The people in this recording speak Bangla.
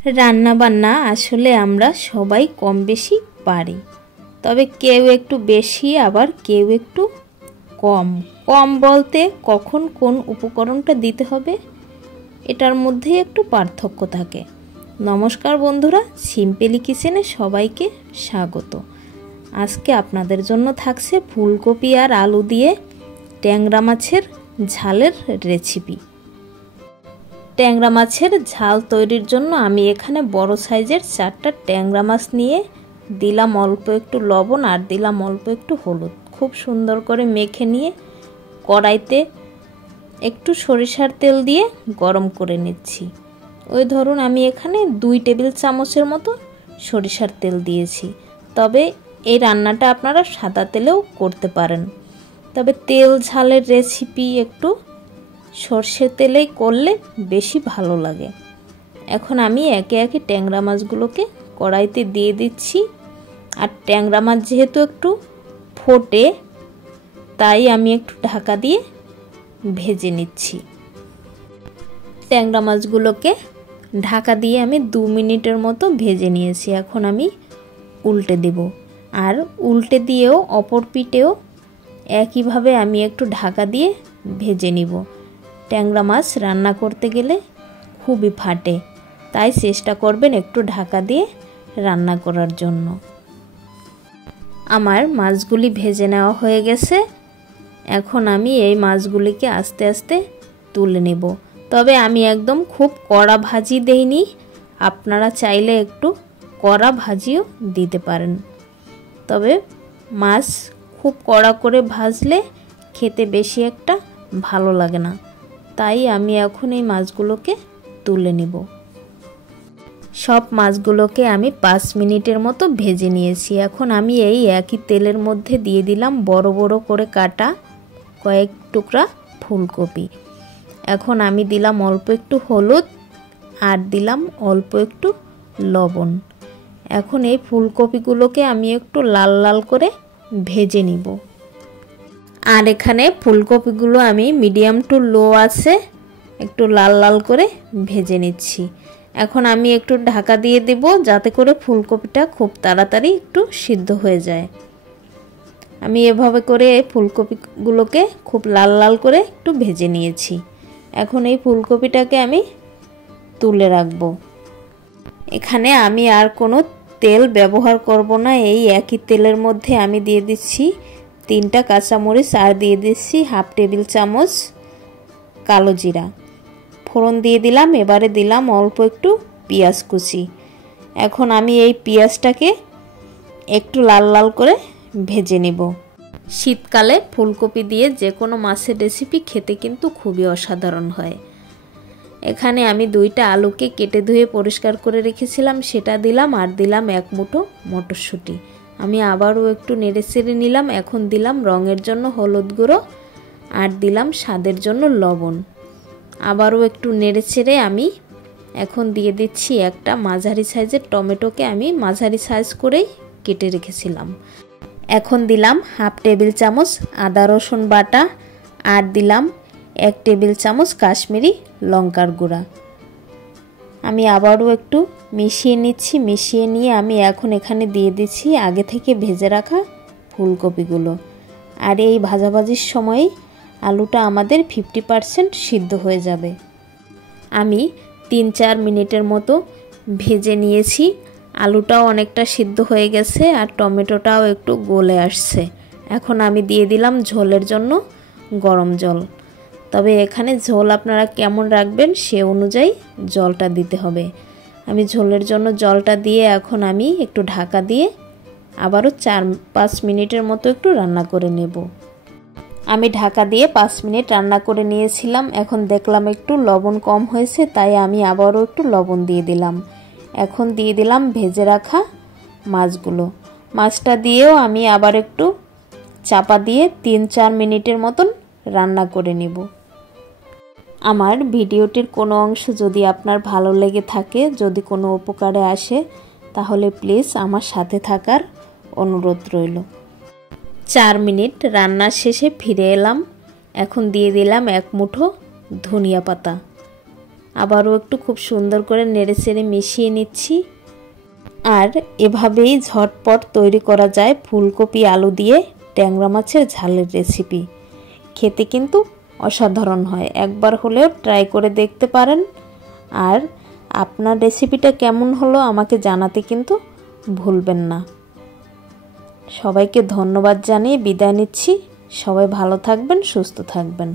রান্না বান্না আসলে আমরা সবাই কম বেশি পারি, তবে কেউ একটু বেশি আবার কেউ একটু কম। কম বলতে কখন কোন উপকরণটা দিতে হবে এটার মধ্যে একটু পার্থক্য থাকে। নমস্কার বন্ধুরা, সিম্পলি কিচেনে সবাইকে স্বাগত। আজকে আপনাদের জন্য থাকছে ফুলকপি আর আলু দিয়ে ট্যাংরা মাছের ঝালের রেসিপি। ট্যাংরা মাছের ঝাল তৈরির জন্য আমি এখানে বড় সাইজের 4টা ট্যাংরা মাছ নিয়ে দিলাম অল্প একটু লবণ আর দিলাম অল্প একটু হলুদ। খুব সুন্দর করে মেখে নিয়ে কড়াইতে একটু সরিষার তেল দিয়ে গরম করে নিচ্ছি। ওই ধরুন আমি এখানে 2 টেবিল চামচের মতো সরিষার তেল দিয়েছি, তবে এই রান্নাটা আপনারা সাদা তেলেও করতে পারেন। তবে তেল ঝালের রেসিপি একটু সর্ষের তেলেই করলে বেশি ভালো লাগে। এখন আমি একে একে ট্যাংরা মাছগুলোকে কড়াইতে দিয়ে দিচ্ছি। আর ট্যাংরা মাছ যেহেতু একটু ফোটে, তাই আমি একটু ঢাকা দিয়ে ভেজে নিচ্ছি। ট্যাংরা মাছগুলোকে ঢাকা দিয়ে আমি 2 মিনিটের মতো ভেজে নিয়েছি। এখন আমি উল্টে দেব, আর উল্টে দিয়েও অপর পিঠেও একইভাবে আমি একটু ঢাকা দিয়ে ভেজে নিব। ট্যাংরা মাছ রান্না করতে গেলে খুবই ফাটে, তাই চেষ্টা করবেন একটু ঢাকা দিয়ে রান্না করার জন্য। আমার মাছগুলি ভেজে নেওয়া হয়ে গেছে। এখন আমি এই মাছগুলিকে আস্তে আস্তে তুলে নেব। তবে আমি একদম খুব কড়া ভাজি দেইনি, আপনারা চাইলে একটু কড়া ভাজিও দিতে পারেন। তবে মাছ খুব কড়া করে ভাজলে খেতে বেশি একটা ভালো লাগে না, তাই আমি এখন এই মাছগুলোকে তুলে নেব। সব মাছগুলোকে আমি 5 মিনিটের মতো ভেজে নিয়েছি। এখন আমি এই একই তেলের মধ্যে দিয়ে দিলাম বড় বড় করে কাটা কয়েক টুকরা ফুলকপি। এখন আমি দিলাম অল্প একটু হলুদ আর দিলাম অল্প একটু লবণ। এখন এই ফুলকপিগুলোকে আমি একটু লাল লাল করে ভেজে নিব। আর এখানে ফুলকপিগুলো আমি মিডিয়াম টু লো আছে একটু লাল লাল করে ভেজে নিচ্ছি। এখন আমি একটু ঢাকা দিয়ে দেব, যাতে করে ফুলকপিটা খুব তাড়াতাড়ি একটু সিদ্ধ হয়ে যায়। আমি এভাবে করে ফুলকপিগুলোকে খুব লাল লাল করে একটু ভেজে নিয়েছি। এখন এই ফুলকপিটাকে আমি তুলে রাখব। এখানে আমি আর কোনো তেল ব্যবহার করব না। এই একই তেলের মধ্যে আমি দিয়ে দিচ্ছি 3টা কাঁচামরিচ আর দিয়ে দিচ্ছি 1/2 টেবিল চামচ কালো জিরা ফোড়ন দিয়ে দিলাম। এবারে দিলাম অল্প একটু পেঁয়াজ কুচি। এখন আমি এই পেঁয়াজটাকে একটু লাল লাল করে ভেজে নেব। শীতকালে ফুলকপি দিয়ে যে কোনো মাছের রেসিপি খেতে কিন্তু খুবই অসাধারণ হয়। এখানে আমি 2টা আলুকে কেটে ধুয়ে পরিষ্কার করে রেখেছিলাম, সেটা দিলাম। আর দিলাম 1 মুঠো মটরশুঁটি। আমি আবারও একটু নেড়ে চেড়ে নিলাম। এখন দিলাম রঙের জন্য হলুদ গুঁড়ো আর দিলাম স্বাদের জন্য লবণ। আবারও একটু নেড়ে চেড়ে আমি এখন দিয়ে দিচ্ছি একটা মাঝারি সাইজের টমেটোকে আমি মাঝারি সাইজ করেই কেটে রেখেছিলাম। এখন দিলাম 1/2 টেবিল চামচ আদা রসুন বাটা আর দিলাম 1 টেবিল চামচ কাশ্মীরি লঙ্কার গুঁড়া। আমি আবারও একটু মিশিয়ে নিচ্ছি। মিশিয়ে নিয়ে আমি এখন এখানে দিয়ে দিচ্ছি আগে থেকে ভেজে রাখা ফুলকপিগুলো। আর এই ভাজাভাজির সময় আলুটা আমাদের 50% সিদ্ধ হয়ে যাবে। আমি 3-4 মিনিটের মতো ভেজে নিয়েছি। আলুটাও অনেকটা সিদ্ধ হয়ে গেছে আর টমেটোটাও একটু গলে আসছে। এখন আমি দিয়ে দিলাম ঝোলের জন্য গরম জল। তবে এখানে ঝোল আপনারা কেমন রাখবেন সে অনুযায়ী জলটা দিতে হবে। আমি ঝোলের জন্য জলটা দিয়ে এখন আমি একটু ঢাকা দিয়ে আবারও 4-5 মিনিটের মতো একটু রান্না করে নেব। আমি ঢাকা দিয়ে 5 মিনিট রান্না করে নিয়েছিলাম। এখন দেখলাম একটু লবণ কম হয়েছে, তাই আমি আবারও একটু লবণ দিয়ে দিলাম। এখন দিয়ে দিলাম ভেজে রাখা মাছগুলো। মাছটা দিয়েও আমি আবার একটু চাপা দিয়ে 3-4 মিনিটের মতন রান্না করে নেব। আমার ভিডিওটির কোনো অংশ যদি আপনার ভালো লেগে থাকে, যদি কোনো উপকারে আসে, তাহলে প্লিজ আমার সাথে থাকার অনুরোধ রইল। 4 মিনিট রান্না শেষে ফিরে এলাম। এখন দিয়ে দিলাম 1 মুঠো ধনিয়া পাতা আবারও একটু খুব সুন্দর করে নেড়েচেড়ে মিশিয়ে নিচ্ছি। আর এভাবেই ঝটপট তৈরি করা যায় ফুলকপি আলু দিয়ে ট্যাংরা মাছের ঝালের রেসিপি। খেতে কিন্তু অসাধারণ হয়, একবার হলেও ট্রাই করে দেখতে পারেন। আর আপনার রেসিপিটা কেমন হলো আমাকে জানাতে কিন্তু ভুলবেন না। সবাইকে ধন্যবাদ জানিয়ে বিদায় নিচ্ছি। সবাই ভালো থাকবেন, সুস্থ থাকবেন।